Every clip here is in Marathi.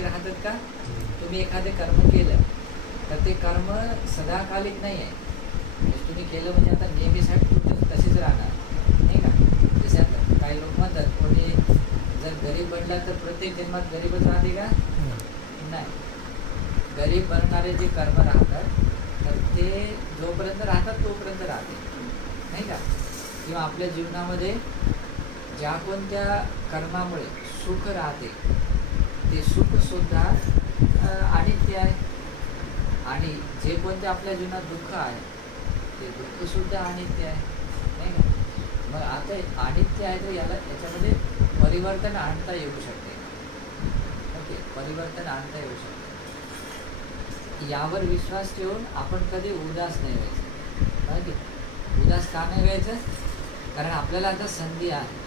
कधी राहतात का? तुम्ही एखादे कर्म केलं तर ते कर्म सदाकालिक नाही आहे. म्हणजे तुम्ही केलं म्हणजे आता नेहमीसाठी तुमचं तशीच राहणार नाही का? जसे आता काही लोक म्हणतात कोणी जर गरीब बनला तर प्रत्येक जन्मात गरीबच राहते का? नाही. गरीब बनणारे जे कर्म राहतात तर ते जोपर्यंत राहतात तोपर्यंत राहते नाही का? किंवा आपल्या जीवनामध्ये ज्या कोणत्या कर्मामुळे सुख राहते ते सुखसुद्धा अनित्य आहे. आणि जे कोणते आपल्या जीवनात दुःख आहे ते दुःखसुद्धा अनित्य आहे नाही का? मग आता अनित्य आहे तर याच्यामध्ये परिवर्तन आणता येऊ शकते. ओके, परिवर्तन आणता येऊ शकते. यावर विश्वास ठेवून आपण कधी उदास नाही व्हायचं. ओके, उदास का नाही व्हायचं? कारण आपल्याला आता संधी आहे.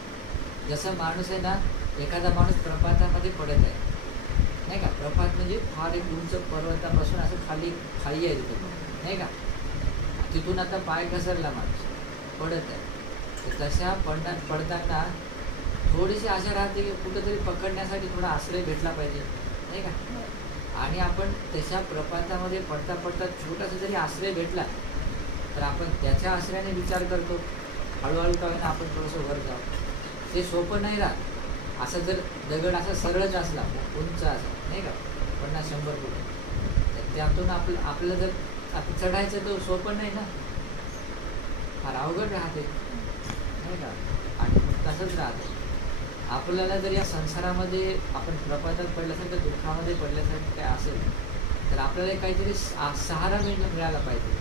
जसं माणूस आहे ना, एखादा माणूस प्रपातामध्ये पडत आहे नाही का? प्रपात म्हणजे फार एक उंच पर्वतापासून असं खाली आहे तिथं नाही का? तिथून आता पाय घसरला माणूस पडत आहे. तर तशा पडताना थोडीशी आशा राहते की कुठंतरी पकडण्यासाठी थोडा आश्रय भेटला पाहिजे नाही का? आणि आपण त्याच्या प्रपातामध्ये पडता पडता छोटासा जरी आश्रय भेटला तर आपण त्याच्या आश्रयाने विचार करतो हळूहळू का होईना आपण थोडंसं वर जाऊ. ते सोपं नाही राहत. असं जर दगड असा सरळच असला उंच असा नाही का 50-100 फूट तर त्यातून आपलं जर आता चढायचं तर सोपं नाही ना, फार अवघड राहते नाही का? आणि तसंच राहते. आपल्याला जर या संसारामध्ये आपण प्रपंचात पडल्यासारखं दुःखामध्ये पडल्यासारखं काय असेल तर आपल्याला काहीतरी सहारा मिळाला पाहिजे.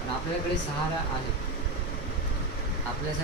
आणि आपल्याकडे सहारा आहे. आपल्यासाठी